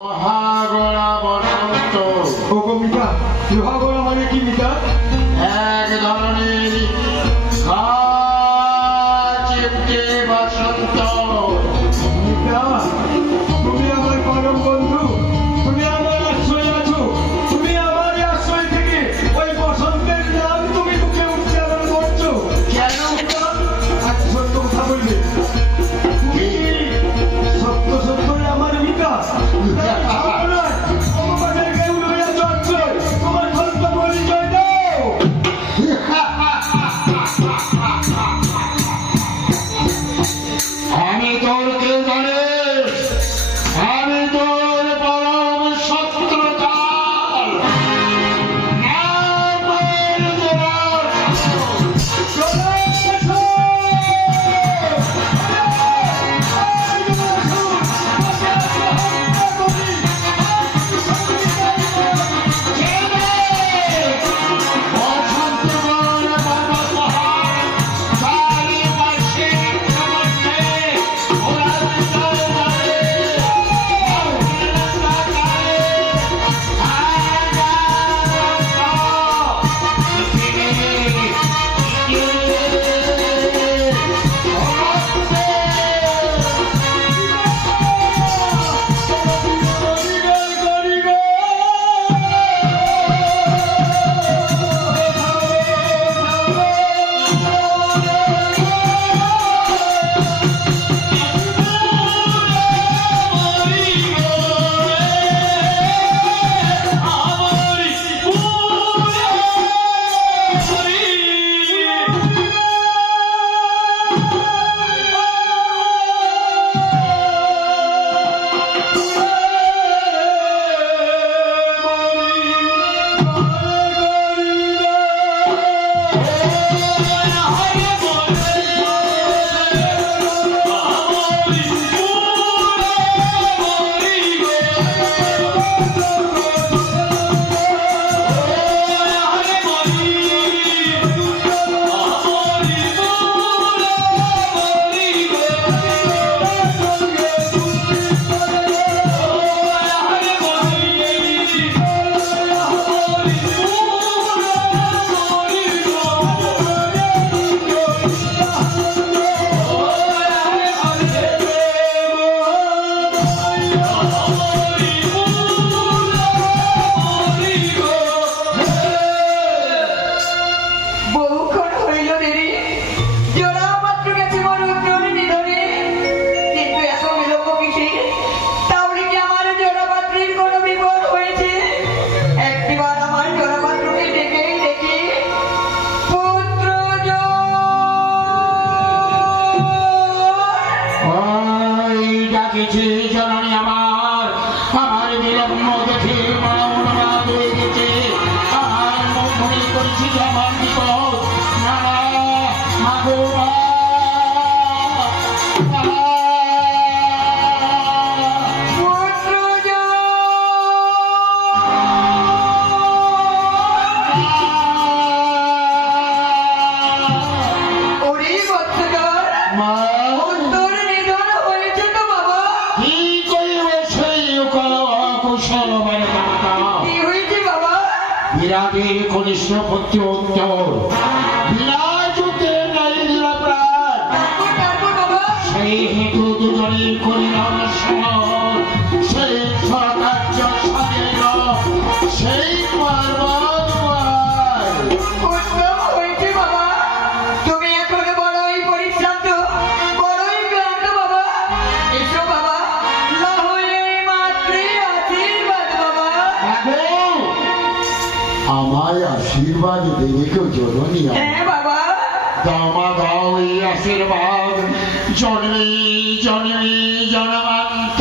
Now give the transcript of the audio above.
মহাগড়া বসন্ত। ও মিতা, মহাগড়া মানে কি মিতা? এক ধরনের গাছ একটি বসন্ত। মিতা, তুমি আমার পরম বন্ধু, তুমি আমার আশ্রয় আছো, তুমি আমার আশ্রয় থেকে ওই বসন্তের নাম তুমি মুখে উচ্চারণ করছো কেন? আজ সত্য কথা বলবে, তুমি সত্য সত্যই আমার মিতা। ভগবানের কেউ রয়ে যাচ্ছে, তোমার সত্য পরিচয় দাও। আমি তোর কে জানিস? আমি তোর পরম শত্রু কাল। নামের দুরাস। জননী আমার বিলম্ব দেখে মৌন হয়ে গেছে। আমার মুখ মনে করছি যে আমার বিপদ। না মাগো বিরাটের কনিষ্ঠ পুত্র উত্তর বিরাজুতে নাই নিরাপরাধ। সেই হেতু দুজনের করিলাম সেই সরকার্য সাজিল সেই পর্বত আমায় আশীর্বাদ দেবে কেউ জননী? দামা দাও এই আশীর্বাদ জন্মে জন্মে জন্মান্ত